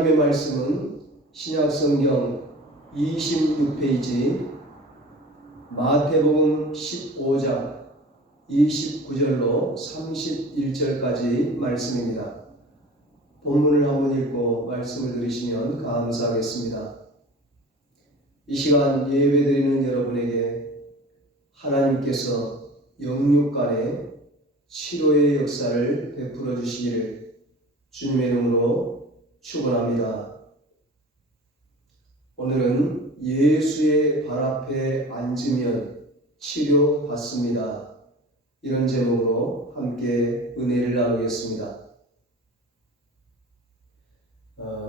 하나님의 말씀은 신약성경 26페이지 마태복음 15장 29절로 31절까지 말씀입니다. 본문을 한번 읽고 말씀을 들으시면 감사하겠습니다. 이 시간 예배드리는 여러분에게 하나님께서 영육간의 치료의 역사를 베풀어 주시기를 주님의 이름으로 축원합니다. 오늘은 예수의 발 앞에 앉으면 치료받습니다. 이런 제목으로 함께 은혜를 나누겠습니다.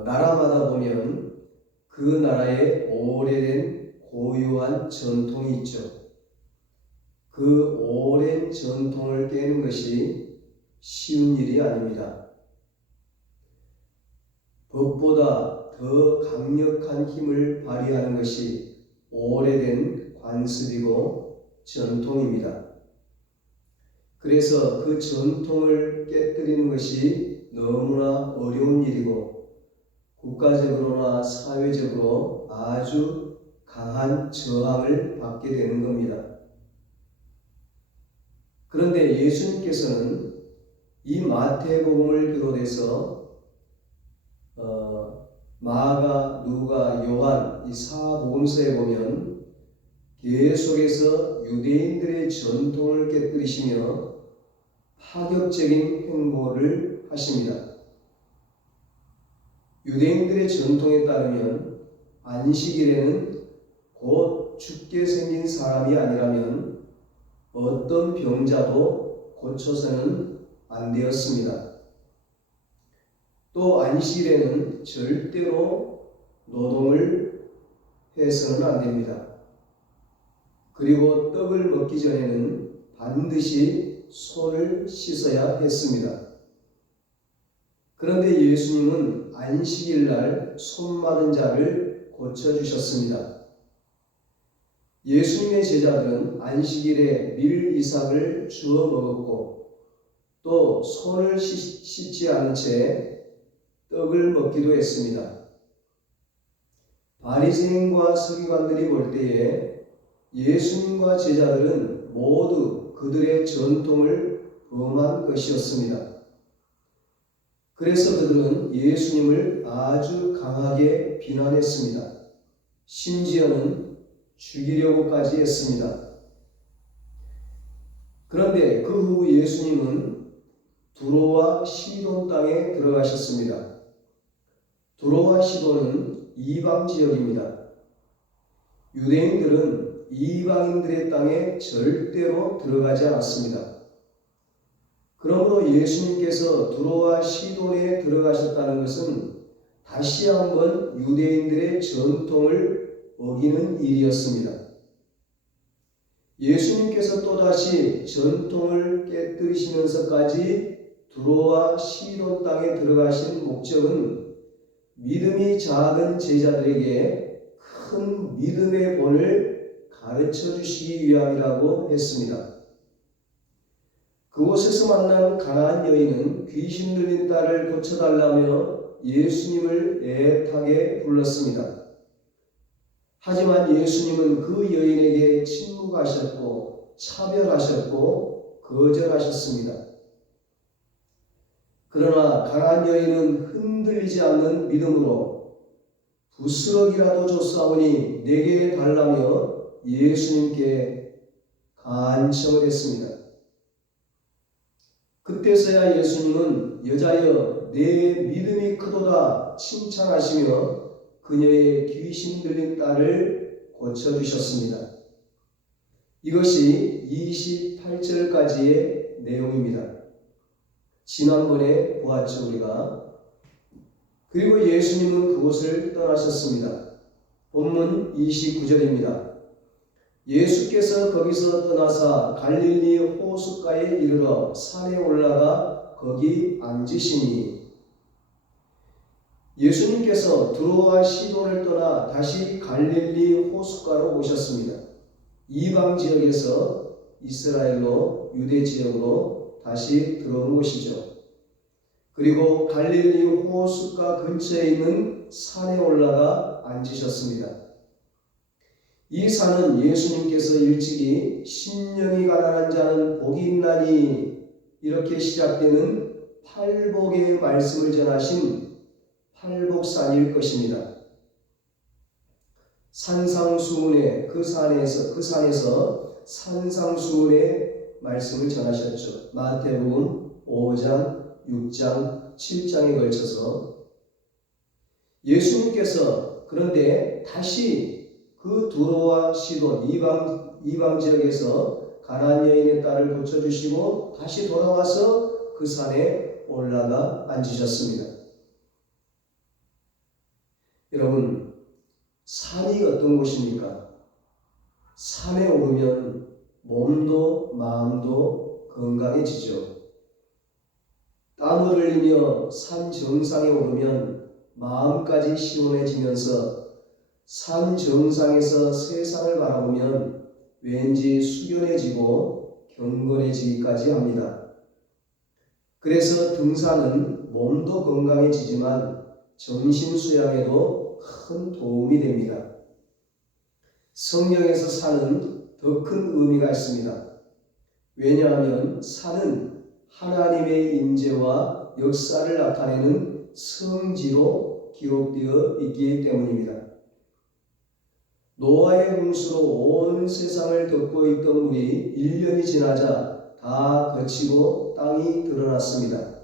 나라마다 보면 그 나라의 오래된 고유한 전통이 있죠. 그 오랜 전통을 깨는 것이 쉬운 일이 아닙니다. 법보다 더 강력한 힘을 발휘하는 것이 오래된 관습이고 전통입니다. 그래서 그 전통을 깨뜨리는 것이 너무나 어려운 일이고 국가적으로나 사회적으로 아주 강한 저항을 받게 되는 겁니다. 그런데 예수님께서는 이 마태복음을 비롯해서 마가, 누가, 요한 이 사복음서에 보면 계속해서 유대인들의 전통을 깨뜨리시며 파격적인 행보를 하십니다. 유대인들의 전통에 따르면 안식일에는 곧 죽게 생긴 사람이 아니라면 어떤 병자도 고쳐서는 안 되었습니다. 또 안식일에는 절대로 노동을 해서는 안 됩니다. 그리고 떡을 먹기 전에는 반드시 손을 씻어야 했습니다. 그런데 예수님은 안식일 날 손 마른 자를 고쳐주셨습니다. 예수님의 제자들은 안식일에 밀 이삭을 주워 먹었고 또 손을 씻지 않은 채 떡을 먹기도 했습니다. 바리새인과 서기관들이 볼 때에 예수님과 제자들은 모두 그들의 전통을 범한 것이었습니다. 그래서 그들은 예수님을 아주 강하게 비난했습니다. 심지어는 죽이려고까지 했습니다. 그런데 그 후 예수님은 두로와 시돈 땅에 들어가셨습니다. 두로와 시돈은 이방 지역입니다. 유대인들은 이방인들의 땅에 절대로 들어가지 않았습니다. 그러므로 예수님께서 두로와 시돈에 들어가셨다는 것은 다시 한번 유대인들의 전통을 어기는 일이었습니다. 예수님께서 또다시 전통을 깨뜨리시면서까지 두로와 시돈 땅에 들어가신 목적은 믿음이 작은 제자들에게 큰 믿음의 본을 가르쳐 주시기 위함이라고 했습니다. 그곳에서 만난 가나안 여인은 귀신 들린 딸을 고쳐달라며 예수님을 애타게 불렀습니다. 하지만 예수님은 그 여인에게 침묵하셨고 차별하셨고 거절하셨습니다. 그러나 가나안 여인은 흔들리지 않는 믿음으로 부스럭이라도 줬사오니 내게 달라며 예수님께 간청을 했습니다. 그때서야 예수님은 여자여 내 믿음이 크도다 칭찬하시며 그녀의 귀신 들린 딸을 고쳐주셨습니다. 이것이 28절까지의 내용입니다. 지난번에 보았죠 우리가. 그리고 예수님은 그곳을 떠나셨습니다. 본문 29절입니다. 예수께서 거기서 떠나사 갈릴리 호숫가에 이르러 산에 올라가 거기 앉으시니 예수님께서 두로와 시돈을 떠나 다시 갈릴리 호숫가로 오셨습니다. 이방 지역에서 이스라엘로 유대 지역으로 다시 들어온 것이죠. 그리고 갈릴리 호숫가 근처에 있는 산에 올라가 앉으셨습니다. 이 산은 예수님께서 일찍이 심령이 가난한 자는 복이 있나니 이렇게 시작되는 팔복의 말씀을 전하신 팔복산일 것입니다. 산상수훈의 그 산에서 산상수훈의 말씀을 전하셨죠. 마태복음 5장, 6장, 7장에 걸쳐서 예수님께서 그런데 다시 그 두로와 시돈 이방 지역에서 가나안 여인의 딸을 고쳐주시고 다시 돌아와서 그 산에 올라가 앉으셨습니다. 여러분, 산이 어떤 곳입니까? 산에 오르면 몸도 마음도 건강해지죠. 땀을 흘리며 산 정상에 오르면 마음까지 시원해지면서 산 정상에서 세상을 바라보면 왠지 숙연해지고 경건해지기까지 합니다. 그래서 등산은 몸도 건강해지지만 정신 수양에도 큰 도움이 됩니다. 성경에서 산은 더 큰 의미가 있습니다. 왜냐하면 산은 하나님의 임재와 역사를 나타내는 성지로 기록되어 있기 때문입니다. 노아의 홍수로 온 세상을 덮고 있던 물이 1년이 지나자 다 거치고 땅이 드러났습니다.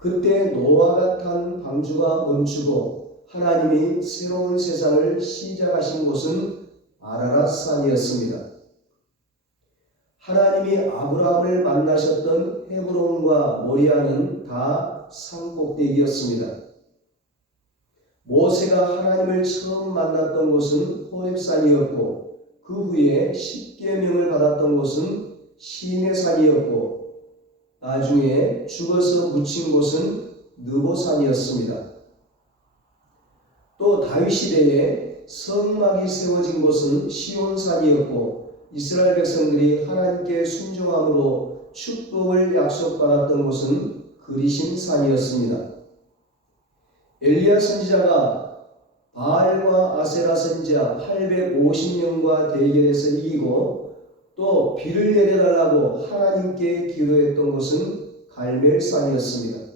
그때 노아가 탄 방주가 멈추고 하나님이 새로운 세상을 시작하신 곳은 아라랏 산이었습니다. 하나님이 아브라함을 만나셨던 헤브론과 모리아는 다 산꼭대기였습니다. 모세가 하나님을 처음 만났던 곳은 호렙산이었고 그 후에 십계명을 받았던 곳은 시내산이었고 나중에 죽어서 묻힌 곳은 느보산이었습니다. 또 다윗 시대에 성막이 세워진 곳은 시온산이었고 이스라엘 백성들이 하나님께 순종함으로 축복을 약속받았던 곳은 그리심산이었습니다. 엘리야 선지자가 바알과 아세라 선지자 850명과 대결해서 이기고 또 비를 내려달라고 하나님께 기도했던 곳은 갈멜산이었습니다.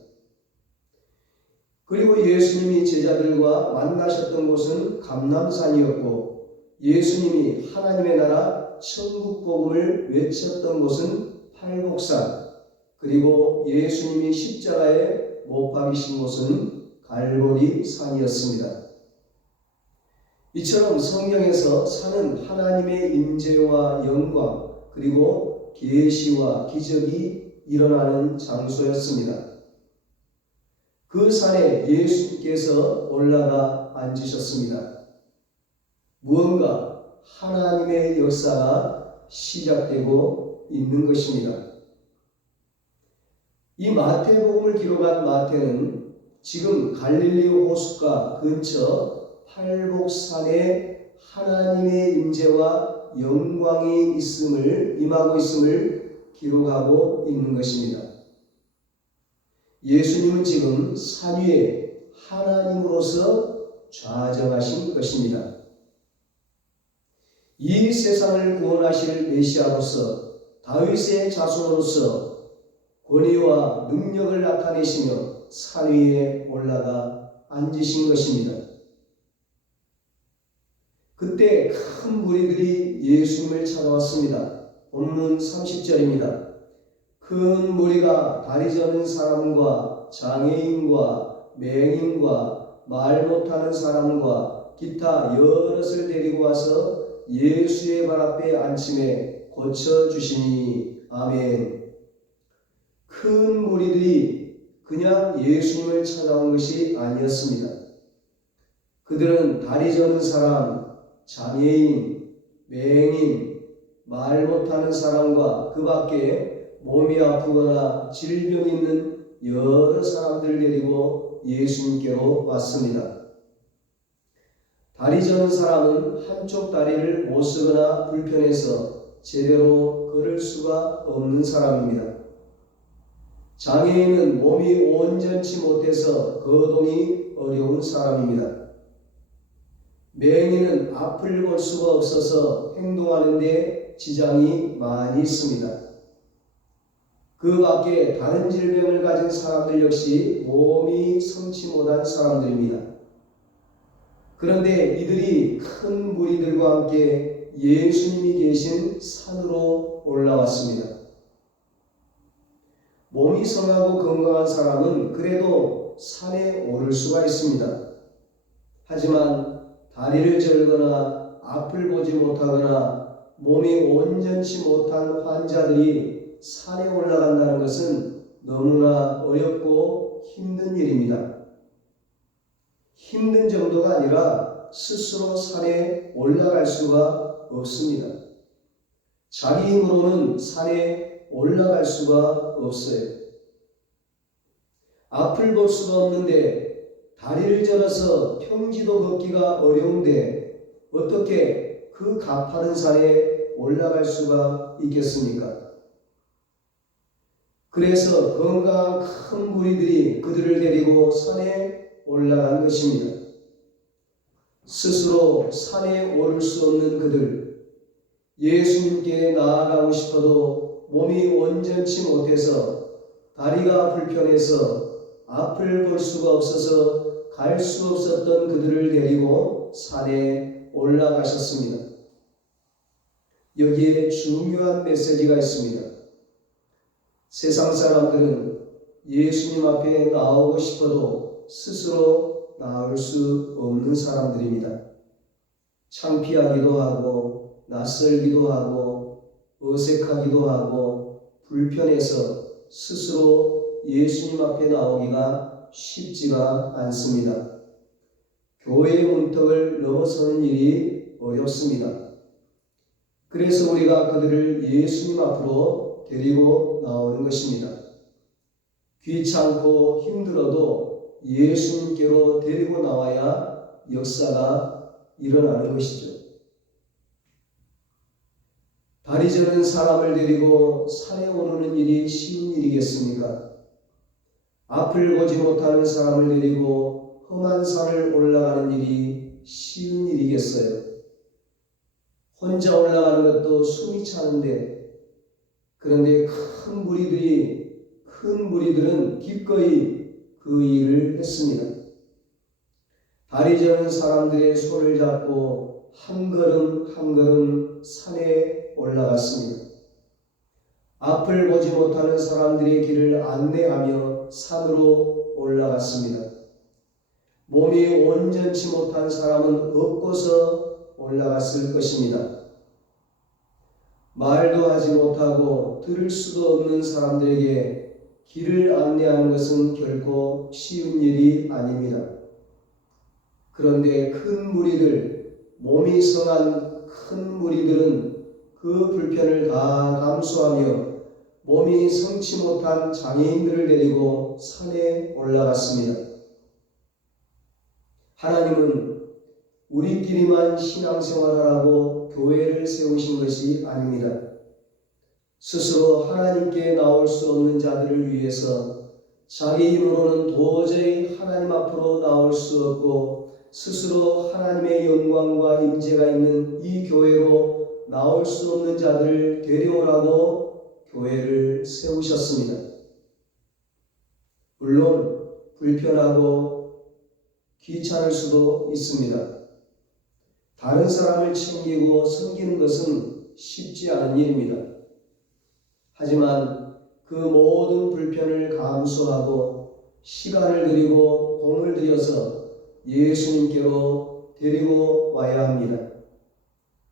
그리고 예수님이 제자들과 만나셨던 곳은 감람산이었고 예수님이 하나님의 나라 천국 복음을 외쳤던 곳은 팔복산, 그리고 예수님이 십자가에 못 박이신 곳은 갈보리 산이었습니다. 이처럼 성경에서 산은 하나님의 임재와 영광 그리고 계시와 기적이 일어나는 장소였습니다. 그 산에 예수님께서 올라가 앉으셨습니다. 무언가 하나님의 역사가 시작되고 있는 것입니다. 이 마태복음을 기록한 마태는 지금 갈릴리 호숫가 근처 팔복산에 하나님의 임재와 영광이 임하고 있음을 기록하고 있는 것입니다. 예수님은 지금 산 위에 하나님으로서 좌정하신 것입니다. 이 세상을 구원하실 메시아로서 다윗의 자손으로서 권위와 능력을 나타내시며 산 위에 올라가 앉으신 것입니다. 그때 큰 무리들이 예수님을 찾아왔습니다. 본문 30절입니다. 큰 무리가 다리 저는 사람과 장애인과 맹인과 말 못하는 사람과 기타 여럿을 데리고 와서 예수의 발 앞에 앉힘에 고쳐주시니 아멘. 큰 무리들이 그냥 예수님을 찾아온 것이 아니었습니다. 그들은 다리 저는 사람, 장애인, 맹인, 말 못하는 사람과 그 밖에 몸이 아프거나 질병이 있는 여러 사람들을 데리고 예수님께로 왔습니다. 다리 저는 사람은 한쪽 다리를 못 쓰거나 불편해서 제대로 걸을 수가 없는 사람입니다. 장애인은 몸이 온전치 못해서 거동이 어려운 사람입니다. 맹인은 앞을 볼 수가 없어서 행동하는 데 지장이 많이 있습니다. 그 밖에 다른 질병을 가진 사람들 역시 몸이 성치 못한 사람들입니다. 그런데 이들이 큰 무리들과 함께 예수님이 계신 산으로 올라왔습니다. 몸이 성하고 건강한 사람은 그래도 산에 오를 수가 있습니다. 하지만 다리를 절거나 앞을 보지 못하거나 몸이 온전치 못한 환자들이 산에 올라간다는 것은 너무나 어렵고 힘든 일입니다. 힘든 정도가 아니라 스스로 산에 올라갈 수가 없습니다. 자기 힘으로는 산에 올라갈 수가 없어요. 앞을 볼 수가 없는데 다리를 절어서 평지도 걷기가 어려운데 어떻게 그 가파른 산에 올라갈 수가 있겠습니까? 그래서 건강한 큰 무리들이 그들을 데리고 산에 올라간 것입니다. 스스로 산에 오를 수 없는 그들, 예수님께 나아가고 싶어도 몸이 온전치 못해서 다리가 불편해서 앞을 볼 수가 없어서 갈 수 없었던 그들을 데리고 산에 올라가셨습니다. 여기에 중요한 메시지가 있습니다. 세상 사람들은 예수님 앞에 나오고 싶어도 스스로 나올 수 없는 사람들입니다. 창피하기도 하고 낯설기도 하고 어색하기도 하고 불편해서 스스로 예수님 앞에 나오기가 쉽지가 않습니다. 교회의 문턱을 넘어서는 일이 어렵습니다. 그래서 우리가 그들을 예수님 앞으로 데리고 나오는 것입니다. 귀찮고 힘들어도 예수님께로 데리고 나와야 역사가 일어나는 것이죠. 다리 저는 사람을 데리고 산에 오르는 일이 쉬운 일이겠습니까? 앞을 보지 못하는 사람을 데리고 험한 산을 올라가는 일이 쉬운 일이겠어요? 혼자 올라가는 것도 숨이 차는데, 그런데 큰 무리들은 기꺼이 그 일을 했습니다. 다리 저는 사람들의 손을 잡고 한 걸음 한 걸음 산에 올라갔습니다. 앞을 보지 못하는 사람들의 길을 안내하며 산으로 올라갔습니다. 몸이 온전치 못한 사람은 업고서 올라갔을 것입니다. 말도 하지 못하고 들을 수도 없는 사람들에게 길을 안내하는 것은 결코 쉬운 일이 아닙니다. 그런데 큰 무리들, 몸이 성한 큰 무리들은 그 불편을 다 감수하며 몸이 성치 못한 장애인들을 데리고 산에 올라갔습니다. 하나님은 우리끼리만 신앙생활하라고 교회를 세우신 것이 아닙니다. 스스로 하나님께 나올 수 없는 자들을 위해서 자기 힘으로는 도저히 하나님 앞으로 나올 수 없고 스스로 하나님의 영광과 임재가 있는 이 교회로 나올 수 없는 자들을 데려오라고 교회를 세우셨습니다. 물론 불편하고 귀찮을 수도 있습니다. 다른 사람을 챙기고 섬기는 것은 쉽지 않은 일입니다. 하지만 그 모든 불편을 감수하고 시간을 들이고 공을 들여서 예수님께로 데리고 와야 합니다.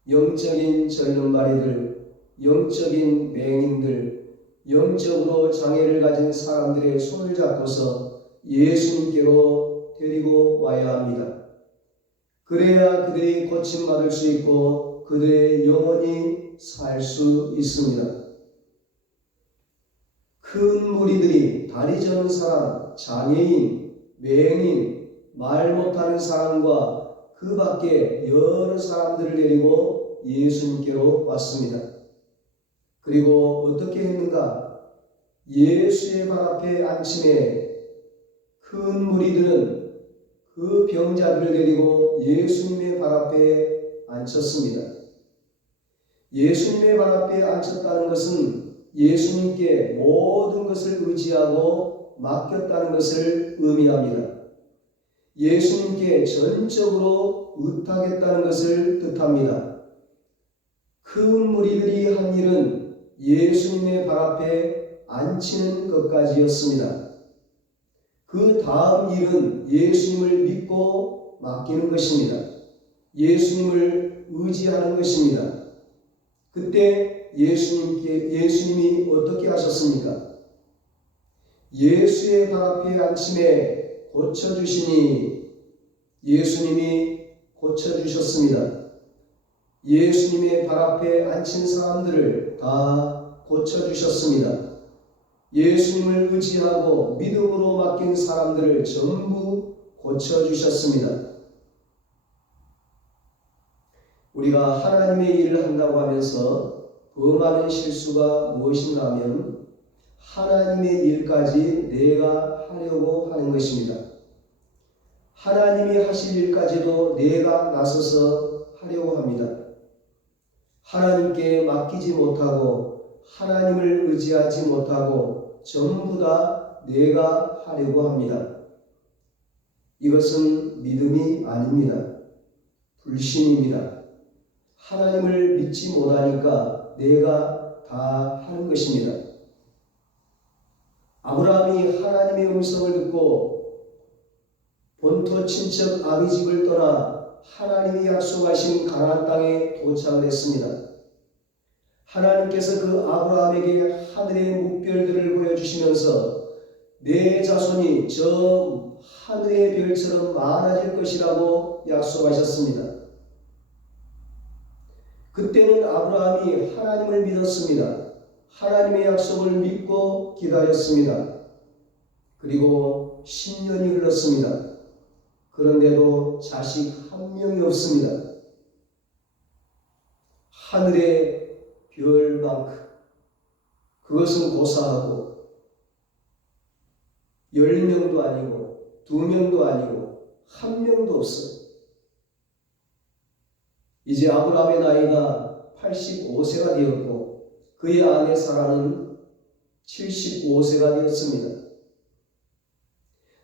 영적인 절름발이들, 영적인 맹인들, 영적으로 장애를 가진 사람들의 손을 잡고서 예수님께로 데리고 와야 합니다. 그래야 그들이 고침받을 수 있고 그들의 영혼이 살 수 있습니다. 큰 무리들이 다리 저는 사람, 장애인, 맹인, 말 못하는 사람과 그 밖에 여러 사람들을 데리고 예수님께로 왔습니다. 그리고 어떻게 했는가? 예수의 발 앞에 앉힘에 큰 무리들은 그 병자들을 데리고 예수님의 발 앞에 앉혔습니다. 예수님의 발 앞에 앉혔다는 것은 예수님께 모든 것을 의지하고 맡겼다는 것을 의미합니다. 예수님께 전적으로 의탁했다는 것을 뜻합니다. 큰 무리들이 한 일은 예수님의 발 앞에 앉히는 것까지였습니다. 그 다음 일은 예수님을 믿고 맡기는 것입니다. 예수님을 의지하는 것입니다. 그때 예수님이 어떻게 하셨습니까? 예수의 발 앞에 앉힘에 고쳐주시니 예수님이 고쳐주셨습니다. 예수님의 발 앞에 앉힌 사람들을 다 고쳐주셨습니다. 예수님을 의지하고 믿음으로 맡긴 사람들을 전부 고쳐주셨습니다. 우리가 하나님의 일을 한다고 하면서 범하는 실수가 무엇인가 하면 하나님의 일까지 내가 하려고 하는 것입니다. 하나님이 하실 일까지도 내가 나서서 하려고 합니다. 하나님께 맡기지 못하고 하나님을 의지하지 못하고 전부 다 내가 하려고 합니다. 이것은 믿음이 아닙니다. 불신입니다. 하나님을 믿지 못하니까 내가 다 하는 것입니다. 아브라함이 하나님의 음성을 듣고 본토 친척 아비 집을 떠나 하나님이 약속하신 가나안 땅에 도착을 했습니다. 하나님께서 그 아브라함에게 하늘의 묵별들을 보여주시면서 내 자손이 저 하늘의 별처럼 많아질 것이라고 약속하셨습니다. 그때는 아브라함이 하나님을 믿었습니다. 하나님의 약속을 믿고 기다렸습니다. 그리고 10년이 흘렀습니다. 그런데도 자식 한 명이 없습니다. 하늘의 별만큼 그것은 고사하고 10명도 아니고 2명도 아니고 1명도 없어요. 이제 아브라함의 나이가 85세가 되었고 그의 아내 사라는 75세가 되었습니다.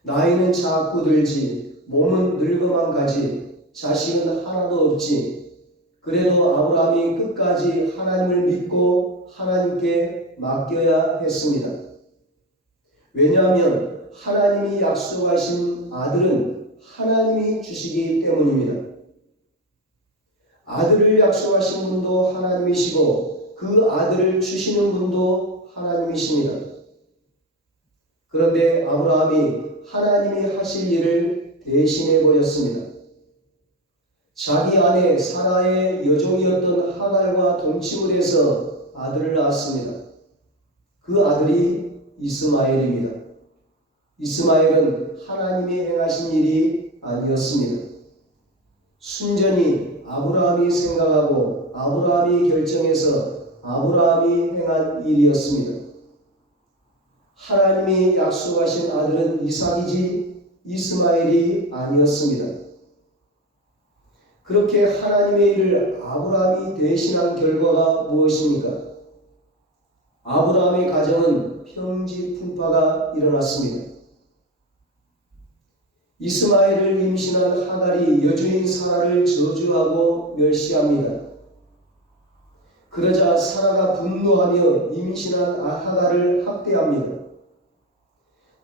나이는 자꾸 들지 몸은 늙어만 가지 자식은 하나도 없지. 그래도 아브라함이 끝까지 하나님을 믿고 하나님께 맡겨야 했습니다. 왜냐하면 하나님이 약속하신 아들은 하나님이 주시기 때문입니다. 아들을 약속하신 분도 하나님이시고 그 아들을 주시는 분도 하나님이십니다. 그런데 아브라함이 하나님이 하실 일을 대신해 버렸습니다. 자기 아내 사라의 여종이었던 하갈과 동침을 해서 아들을 낳았습니다. 그 아들이 이스마엘입니다. 이스마엘은 하나님이 행하신 일이 아니었습니다. 순전히 아브라함이 생각하고 아브라함이 결정해서 아브라함이 행한 일이었습니다. 하나님이 약속하신 아들은 이삭이지 이스마엘이 아니었습니다. 그렇게 하나님의 일을 아브라함이 대신한 결과가 무엇입니까? 아브라함의 가정은 평지풍파가 일어났습니다. 이스마엘을 임신한 하갈이 여주인 사라를 저주하고 멸시합니다. 그러자 사라가 분노하며 임신한 하갈을 학대합니다.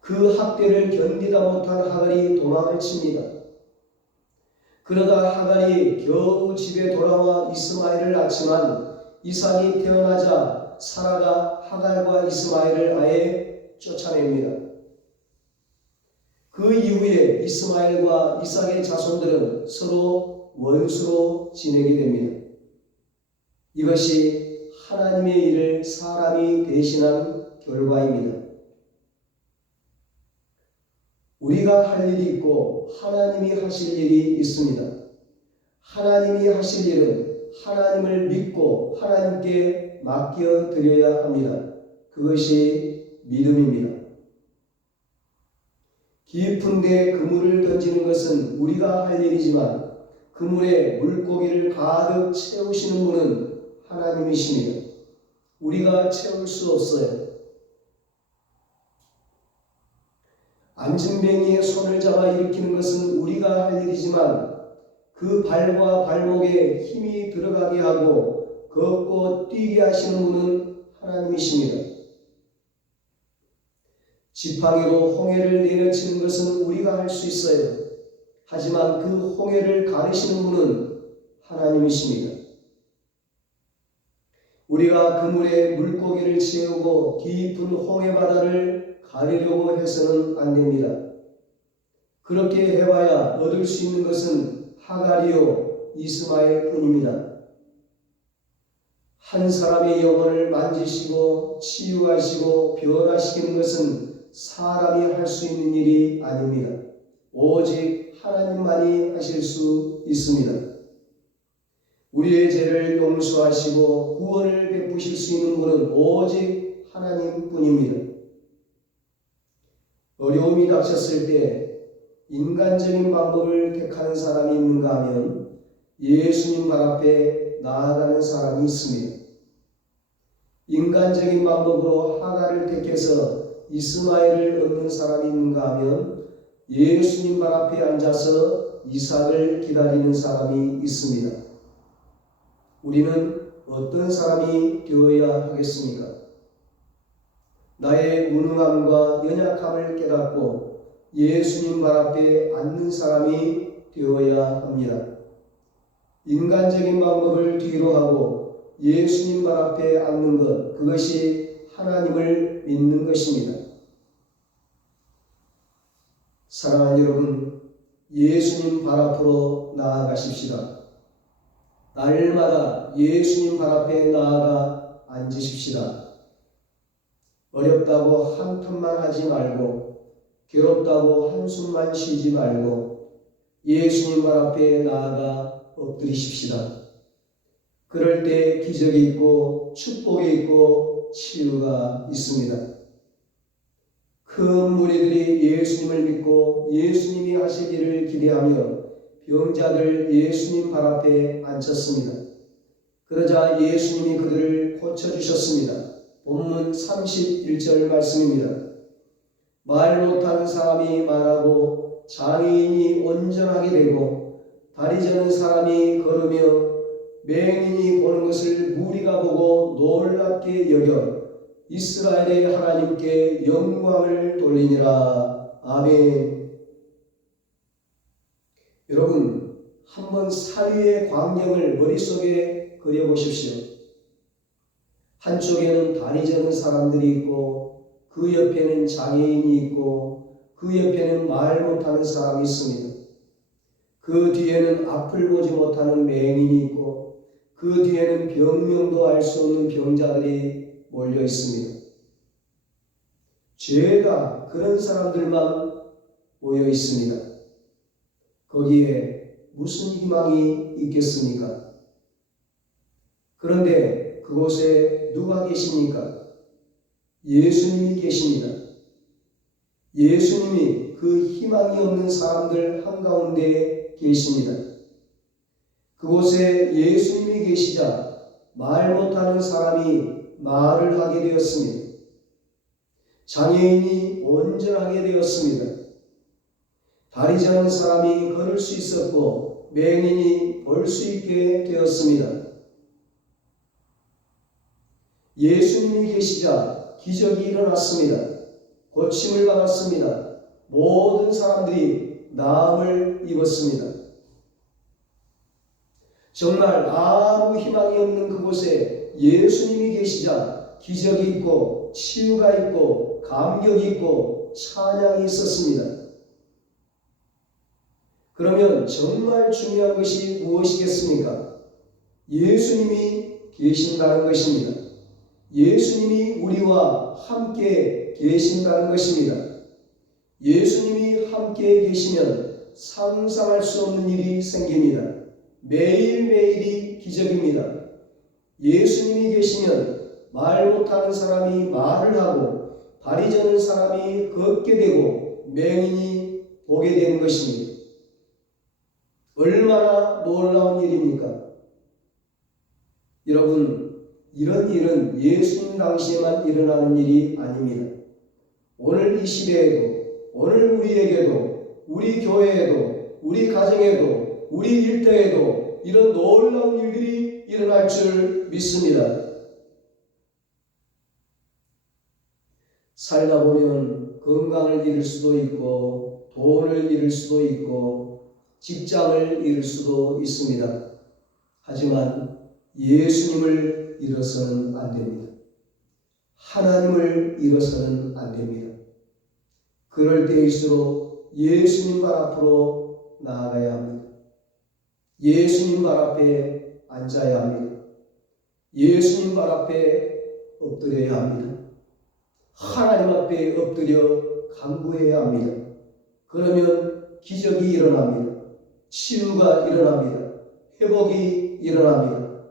그 학대를 견디다 못한 하갈이 도망을 칩니다. 그러다 하갈이 겨우 집에 돌아와 이스마엘을 낳지만 이삭이 태어나자 사라가 하갈과 이스마엘을 아예 쫓아냅니다. 그 이후에 이스마엘과 이삭의 자손들은 서로 원수로 지내게 됩니다. 이것이 하나님의 일을 사람이 대신한 결과입니다. 우리가 할 일이 있고 하나님이 하실 일이 있습니다. 하나님이 하실 일은 하나님을 믿고 하나님께 맡겨드려야 합니다. 그것이 믿음입니다. 깊은 데 그물을 던지는 것은 우리가 할 일이지만 그물에 물고기를 가득 채우시는 분은 하나님이십니다. 우리가 채울 수 없어요. 안진뱅이의 손을 잡아 일으키는 것은 우리가 할 일이지만 그 발과 발목에 힘이 들어가게 하고 걷고 뛰게 하시는 분은 하나님이십니다. 지팡이로 홍해를 내려치는 것은 우리가 할 수 있어요. 하지만 그 홍해를 가르시는 분은 하나님이십니다. 우리가 그물에 물고기를 채우고 깊은 홍해 바다를 가리려고 해서는 안 됩니다. 그렇게 해봐야 얻을 수 있는 것은 하갈이요 이스마엘 뿐입니다. 한 사람의 영혼을 만지시고 치유하시고 변화시키는 것은 사람이 할 수 있는 일이 아닙니다. 오직 하나님만이 하실 수 있습니다. 우리의 죄를 용서하시고 구원을 베푸실 수 있는 분은 오직 하나님뿐입니다. 어려움이 닥쳤을 때 인간적인 방법을 택하는 사람이 있는가 하면 예수님 발 앞에 나아가는 사람이 있습니다. 인간적인 방법으로 하갈을 택해서 이스마엘을 얻는 사람이 있는가 하면 예수님 발 앞에 앉아서 이삭을 기다리는 사람이 있습니다. 우리는 어떤 사람이 되어야 하겠습니까? 나의 무능함과 연약함을 깨닫고 예수님 발 앞에 앉는 사람이 되어야 합니다. 인간적인 방법을 뒤로 하고 예수님 발 앞에 앉는 것, 그것이 하나님을 믿는 것입니다. 사랑하는 여러분, 예수님 발 앞으로 나아가십시다. 날마다 예수님 발 앞에 나아가 앉으십시다. 어렵다고 한탄만 하지 말고 괴롭다고 한숨만 쉬지 말고 예수님 발 앞에 나아가 엎드리십시다. 그럴 때 기적이 있고 축복이 있고 치유가 있습니다. 큰 무리들이 예수님을 믿고 예수님이 하실 일을 기대하며 병자들 예수님 발 앞에 앉혔습니다. 그러자 예수님이 그들을 고쳐주셨습니다. 본문 31절 말씀입니다. 말 못하는 사람이 말하고 장애인이 온전하게 되고 다리 저는 사람이 걸으며 맹인이 보는 것을 무리가 보고 놀랍게 여겨 이스라엘의 하나님께 영광을 돌리니라. 아멘. 여러분, 한번 사위의 광경을 머릿속에 그려보십시오. 한쪽에는 다리 저는 사람들이 있고 그 옆에는 장애인이 있고 그 옆에는 말 못하는 사람이 있습니다. 그 뒤에는 앞을 보지 못하는 맹인이 있고 그 뒤에는 병명도 알 수 없는 병자들이 몰려 있습니다. 죄가 그런 사람들만 모여 있습니다. 거기에 무슨 희망이 있겠습니까? 그런데 그곳에 누가 계십니까? 예수님이 계십니다. 예수님이 그 희망이 없는 사람들 한가운데 계십니다. 그곳에 예수님이 계시자 말 못하는 사람이 말을 하게 되었습니다. 장애인이 온전하게 되었습니다. 다리 저는 사람이 걸을 수 있었고 맹인이 볼 수 있게 되었습니다. 예수님이 계시자 기적이 일어났습니다. 고침을 받았습니다. 모든 사람들이 나음을 입었습니다. 정말 아무 희망이 없는 그곳에 예수님이 계시자 기적이 있고 치유가 있고 감격이 있고 찬양이 있었습니다. 그러면 정말 중요한 것이 무엇이겠습니까? 예수님이 계신다는 것입니다. 예수님이 우리와 함께 계신다는 것입니다. 예수님이 함께 계시면 상상할 수 없는 일이 생깁니다. 매일매일이 기적입니다. 예수님이 계시면 말 못하는 사람이 말을 하고 다리 저는 사람이 걷게 되고 맹인이 보게 되는 것입니다. 얼마나 놀라운 일입니까? 여러분, 이런 일은 예수님 당시에만 일어나는 일이 아닙니다. 오늘 이 시대에도, 오늘 우리에게도, 우리 교회에도, 우리 가정에도, 우리 일터에도 이런 놀라운 일들이 일어날 줄 믿습니다. 살다 보면 건강을 잃을 수도 있고, 돈을 잃을 수도 있고, 직장을 잃을 수도 있습니다. 하지만 예수님을 잃어서는 안 됩니다. 하나님을 잃어서는 안 됩니다. 그럴 때일수록 예수님 발 앞으로 나아가야 합니다. 예수님 발 앞에 앉아야 합니다. 예수님 발 앞에 엎드려야 합니다. 하나님 앞에 엎드려 간구해야 합니다. 그러면 기적이 일어납니다. 치유가 일어납니다. 회복이 일어납니다.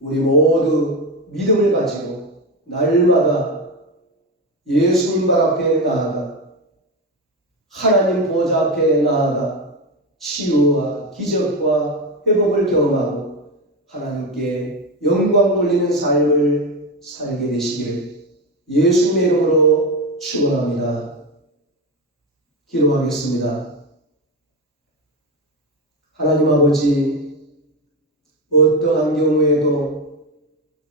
우리 모두 믿음을 가지고 날마다 예수님 발 앞에 나아가 하나님 보좌 앞에 나아가 치유와 기적과 회복을 경험하고 하나님께 영광 돌리는 삶을 살게 되시기를 예수님의 이름으로 축원합니다. 기도하겠습니다. 하나님 아버지, 어떠한 경우에도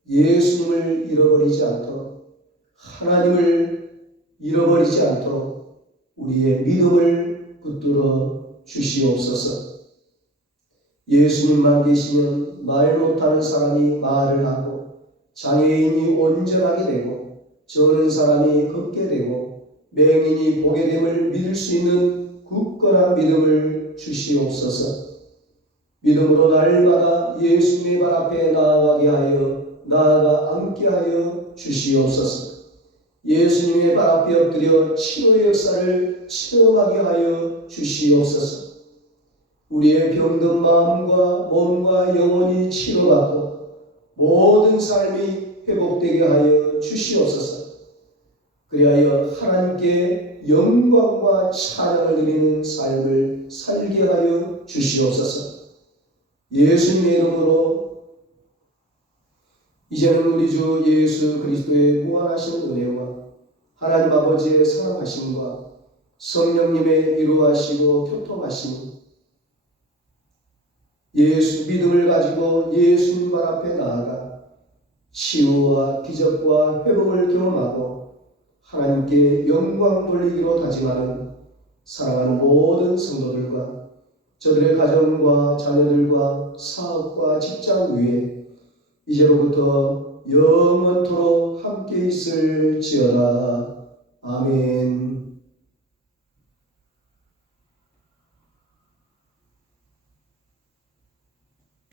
예수님을 잃어버리지 않도록, 하나님을 잃어버리지 않도록 우리의 믿음을 붙들어 주시옵소서. 예수님만 계시면 말 못하는 사람이 말을 하고, 장애인이 온전하게 되고, 저는 사람이 걷게 되고, 맹인이 보게 됨을 믿을 수 있는 굳건한 믿음을 주시옵소서. 믿음으로 날마다 예수님의 발 앞에 나아가게 하여 나아가 앉게 하여 주시옵소서. 예수님의 발 앞에 엎드려 치료의 역사를 체험하게 하여 주시옵소서. 우리의 병든 마음과 몸과 영혼이 치료받고 모든 삶이 회복되게 하여 주시옵소서. 그리하여 하나님께 영광과 찬양을 드리는 삶을 살게 하여 주시옵소서. 예수님의 이름으로 이제는 우리 주 예수 그리스도의 무한하신 은혜와 하나님 아버지의 사랑하심과 성령님의 이루하시고 교통하심, 예수 믿음을 가지고 예수님 발 앞에 나아가 치유와 기적과 회복을 경험하고 하나님께 영광 돌리기로 다짐하는 사랑하는 모든 성도들과 저들의 가정과 자녀들과 사업과 직장 위에 이제로부터 영원토록 함께 있을지어다. 아멘.